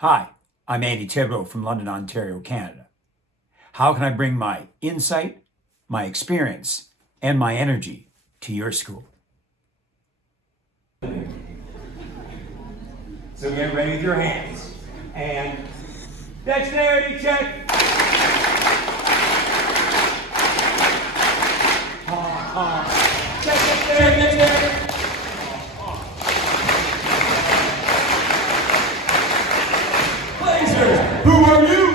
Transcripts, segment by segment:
Hi, I'm Andy Thibodeau from London, Ontario, Canada. How can I bring my insight, my experience, and my energy to your school? So get ready with your hands. And dexterity check. Check dexterity. Blazers, who are you?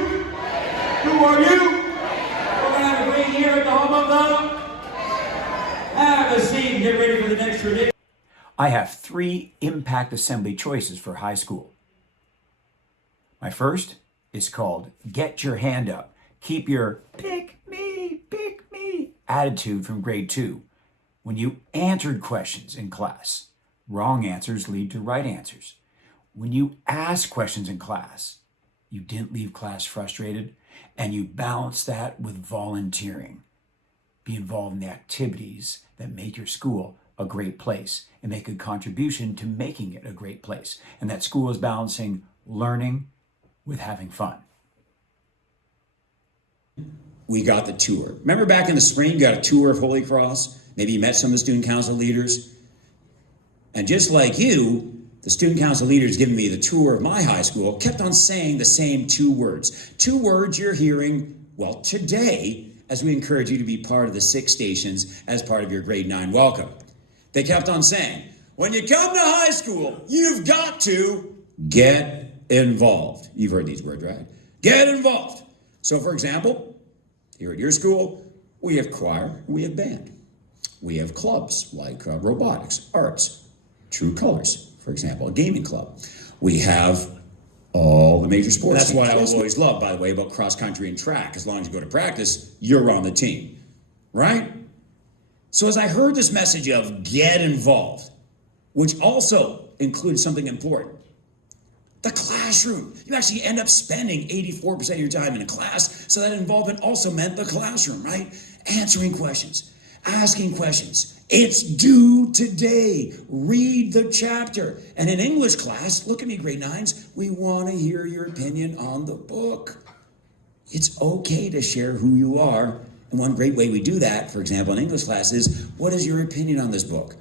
Who are you? We're gonna have a great year at the home of the. Have a seat and get ready for the next tradition. I have 3 impact assembly choices for high school. My first is called Get Your Hand Up. Keep your pick me attitude from grade 2. When you answered questions in class, wrong answers lead to right answers. When you ask questions in class, you didn't leave class frustrated, and you balance that with volunteering. Be involved in the activities that make your school a great place and make a contribution to making it a great place. And that school is balancing learning with having fun. We got the tour. Remember back in the spring, you got a tour of Holy Cross? Maybe you met some of the student council leaders. And just like you, the student council leaders giving me the tour of my high school kept on saying the same 2 words. 2 words you're hearing, well, today, as we encourage you to be part of the 6 stations as part of your grade 9 welcome. They kept on saying, when you come to high school, you've got to get involved. You've heard these words, right? Get involved. So for example, here at your school, we have choir, we have band. We have clubs like robotics, arts, True Colors, for example, a gaming club. We have all the major sports. That's what I always love, by the way, about cross country and track. As long as you go to practice, you're on the team, right? So as I heard this message of get involved, which also included something important, the classroom. You actually end up spending 84% of your time in a class, so that involvement also meant the classroom, right? Answering questions, asking questions. It's due today. Read the chapter. And in English class, look at me, grade 9s, we want to hear your opinion on the book. It's okay to share who you are. And one great way we do that, for example, in English class is, what is your opinion on this book?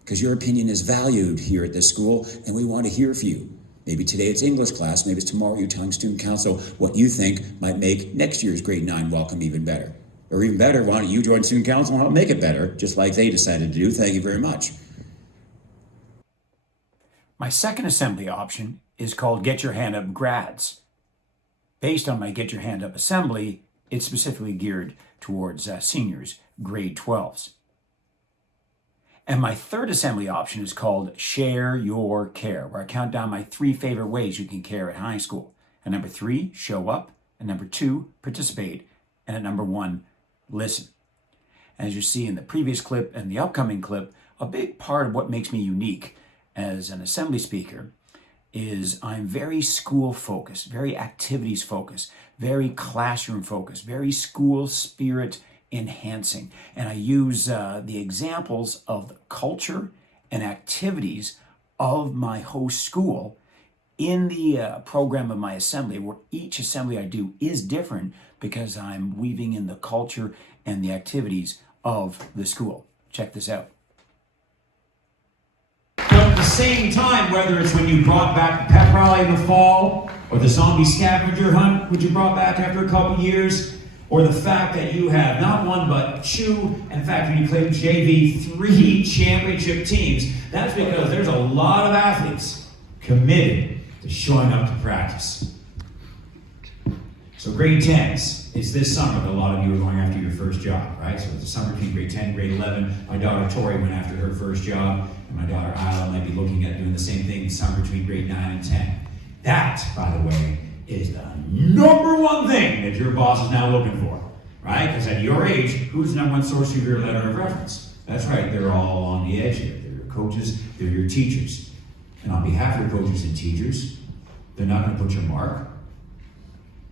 Because your opinion is valued here at this school, and we want to hear from you. Maybe today it's English class, maybe it's tomorrow you're telling student council what you think might make next year's grade 9 welcome even better. Or even better, why don't you join student council and help make it better, just like they decided to do. Thank you very much. My second assembly option is called Get Your Hand Up Grads. Based on my Get Your Hand Up assembly, it's specifically geared towards seniors, grade 12s. And my third assembly option is called Share Your Care, where I count down my 3 favorite ways you can care at high school. And number 3, show up. And number 2, participate. And at number 1, listen. As you see in the previous clip and the upcoming clip, a big part of what makes me unique as an assembly speaker is I'm very school focused, very activities focused, very classroom focused, very school spirit enhancing. And I use the examples of the culture and activities of my host school in the program of my assembly, where each assembly I do is different because I'm weaving in the culture and the activities of the school. Check this out. But at the same time, whether it's when you brought back the pep rally in the fall, or the zombie scavenger hunt, which you brought back after a couple years, or the fact that you have not 1 but 2, in fact, when you played JV, 3 championship teams, that's because there's a lot of athletes committed to showing up to practice. So grade 10s, it's this summer that a lot of you are going after your first job, right? So it's the summer between grade 10 and grade 11. My daughter Tori went after her first job, and my daughter Isla might be looking at doing the same thing this summer between grade 9 and 10. That, by the way, is the number 1 thing that your boss is now looking for, right? Because at your age, who's the number 1 source of your letter of reference? That's right, they're all on the edge here. They're your coaches, they're your teachers. And on behalf of your coaches and teachers, they're not going to put your mark,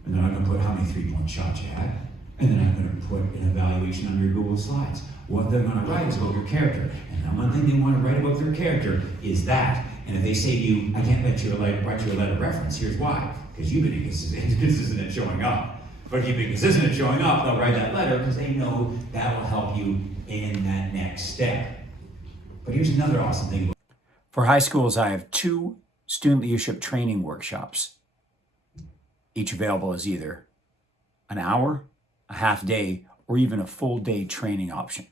and they're not going to put how many 3-point shots you had, and they're not going to put an evaluation on your Google Slides. What they're going to write is about your character. And the one thing they want to write about their character is that. And if they say to you, I can't write you a letter of reference, here's why. Because you've been inconsistent in showing up. But if you've been consistent in showing up, they'll write that letter because they know that will help you in that next step. But here's another awesome thing. For high schools, I have 2 student leadership training workshops, each available as either an hour, a half day, or even a full day training option.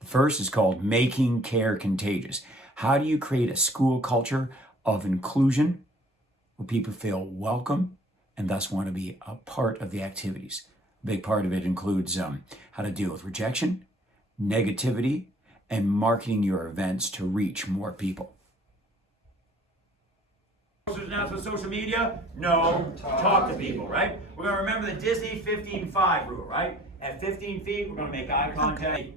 The first is called Making Care Contagious. How do you create a school culture of inclusion where people feel welcome and thus want to be a part of the activities? A big part of it includes how to deal with rejection, negativity, and marketing your events to reach more people. Announcements with social media? No. Talk to people, right? We're going to remember the Disney 15-5 rule, right? At 15 feet, we're going to make eye contact.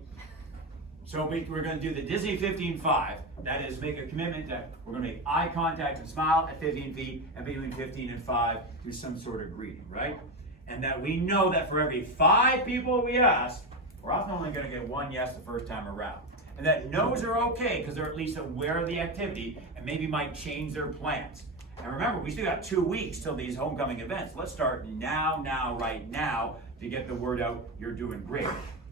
So we're going to do the Disney 15-5. That is, make a commitment that we're going to make eye contact and smile at 15 feet, and between 15 and 5, do some sort of greeting, right? And that we know that for every 5 people we ask, we're often only going to get 1 yes the first time around. And that no's are okay because they're at least aware of the activity and maybe might change their plans. And remember, we still got 2 weeks till these homecoming events. Let's start now, right now, to get the word out. You're doing great.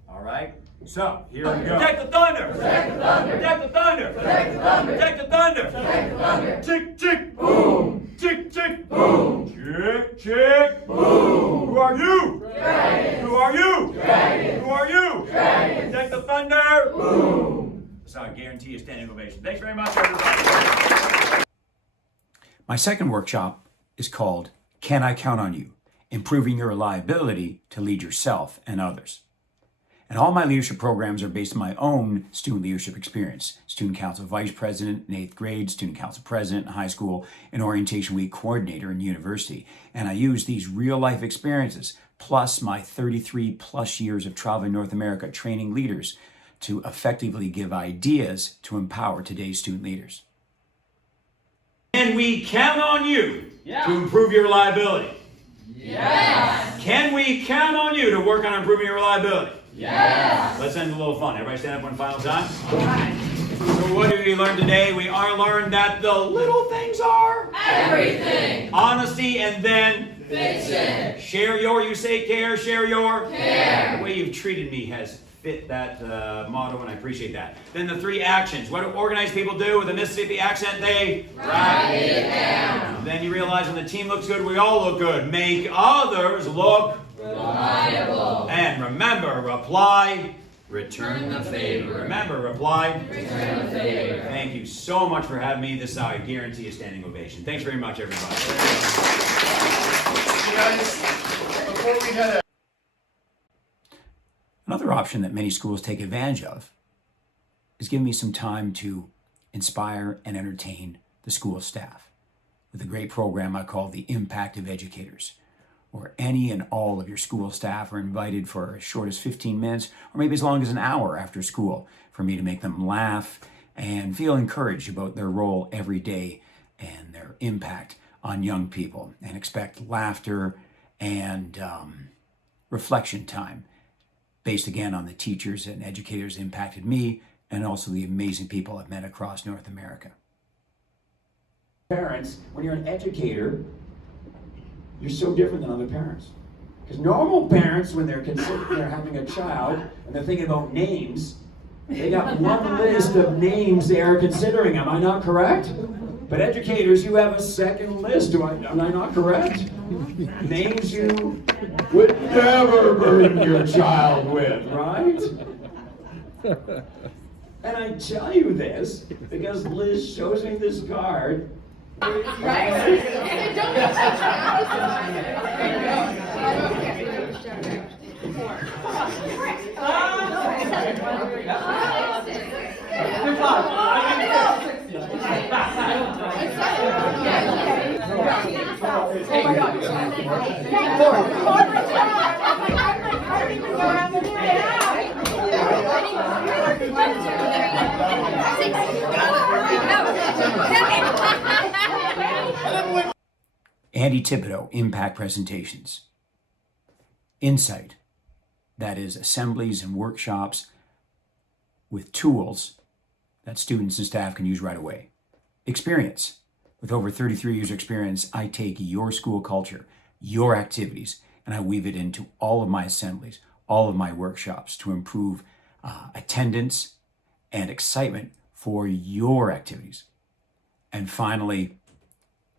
All right? So, here we go. Protect the thunder! Protect the thunder! Protect the thunder! Protect the thunder! Protect the thunder! Protect the thunder! Tick, tick, boom! Tick, tick, boom! Tick, tick, boom! Who are you? Dragons! Who are you? Dragons! Who are you? Dragons! Protect the thunder! Boom! So I guarantee a standing ovation. Thanks very much, everybody. My second workshop is called Can I Count on You? Improving your reliability to lead yourself and others. And all my leadership programs are based on my own student leadership experience. Student Council Vice President in 8th grade, Student Council President in high school, and Orientation Week Coordinator in university. And I use these real life experiences, plus my 33 plus years of traveling North America training leaders to effectively give ideas to empower today's student leaders. Can we count on you to improve your reliability? Yes. Can we count on you to work on improving your reliability? Yes. Let's end a little fun. Everybody stand up one final time. So what did we learn today? We learned that the little things are everything. Honesty and then Fiction. Share your, you say care, share your care. The way you've treated me has fit that motto, and I appreciate that. Then the 3 actions. What do organized people do with a Mississippi accent? They write it down. Then you realize when the team looks good, we all look good. Make others look reliable. And remember, reply, return the favor. Remember, reply, return the favor. Thank you so much for having me. This I guarantee a standing ovation. Thanks very much, everybody. Before we head out. Another option that many schools take advantage of is giving me some time to inspire and entertain the school staff with a great program I call the Impact of Educators, where any and all of your school staff are invited for as short as 15 minutes or maybe as long as an hour after school for me to make them laugh and feel encouraged about their role every day and their impact on young people, and expect laughter and reflection time based again on the teachers and educators that impacted me and also the amazing people I've met across North America. Parents, when you're an educator, you're so different than other parents. Because normal parents, when they're having a child and they're thinking about names, they got one list of names they are considering. Am I not correct? But educators, you have a second list. Am I not correct? Names you would never burden your child with, right? And I tell you this because Liz shows me this card. Andy Thibodeau, Impact Presentations. Insight, that is assemblies and workshops with tools that students and staff can use right away. experience. With over 33 years experience, I take your school culture, your activities, and I weave it into all of my assemblies, all of my workshops to improve attendance and excitement for your activities. And finally,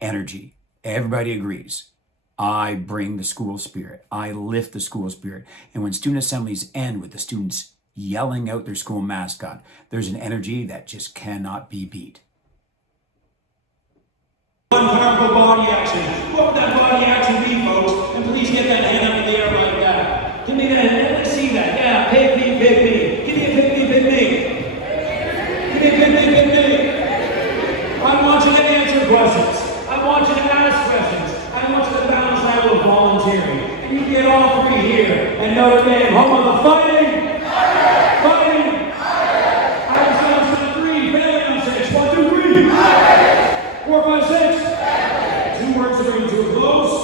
energy. Everybody agrees. I bring the school spirit. I lift the school spirit. And when student assemblies end with the students yelling out their school mascot, there's an energy that just cannot be beat. One powerful body action. What would that body action be, folks? And please get that hand up in the air like that. Give me that hand. Let's see that. Yeah, pick me, pick me. Give me a pick me, pick me. Give me a pick me, pick me. I want you to answer questions. I want you to ask questions. I want you to balance that with volunteering. And you get all three here. And Notre Dame, home of the fighting. Fighting. I was on 3, failing on 6. 1, 2, 3. 4, 5, 6. 2 words that bring to a close.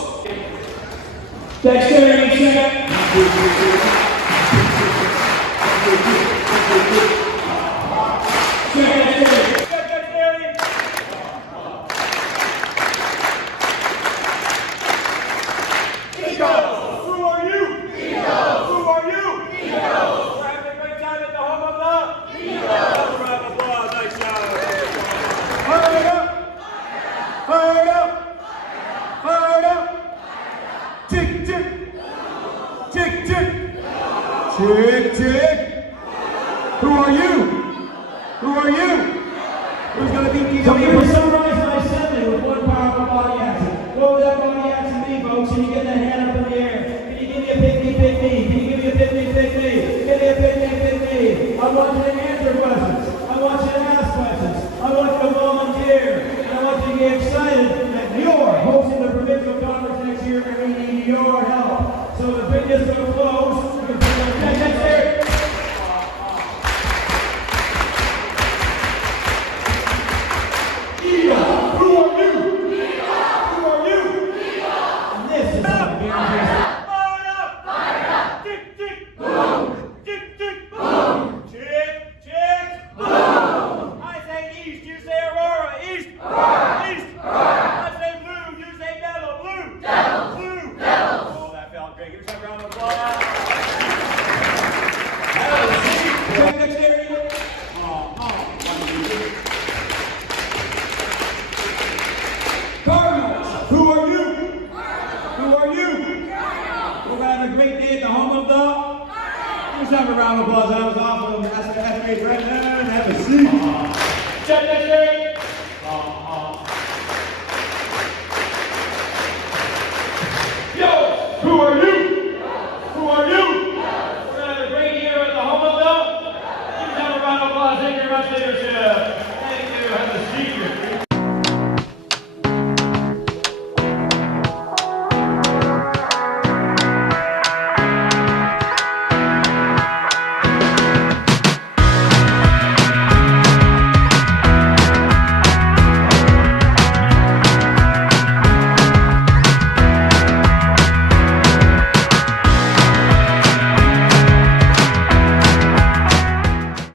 Dexterity check. Who are you? Who are you? We're having a great time at the home of the Another round of applause. Nice job. Fired up. Fired up. Fired up. Tick, tick. Tick, tick. Tick, tick. Who are you? Who are you? Who's going to beat these? So you summarize my assembly with one powerful body action. What would that body action be, folks? Can you get that hand up in the air? Can you give me a pick me, pick me? Can you give me a pick me, pick me? Give me a pick me, pick me. I want you to answer questions. I want you to ask questions. I want you to volunteer. And I want you to get excited that you're hosting the provincial conference next year and we need your help. So to bring this to a close, we're going to bring our next there. Who are you? Who are you? And this is how the game is. Fire up! Fire up! Tick, tick! Boom! Tick, tick! Boom! Tick, tick! Boom! I say east, you say Aurora. East! Aurora! East! Aurora! I say blue, you say devil. Blue! Devil! Blue! Devil! Oh, that felt great. Give yourself a round of applause. That was dexterity. Cardinals, who are you? Who are you? We're going to have a great day at the home of the. Give yourself a round of applause. That was awesome. That's great. Right there. Have a seat. Check that.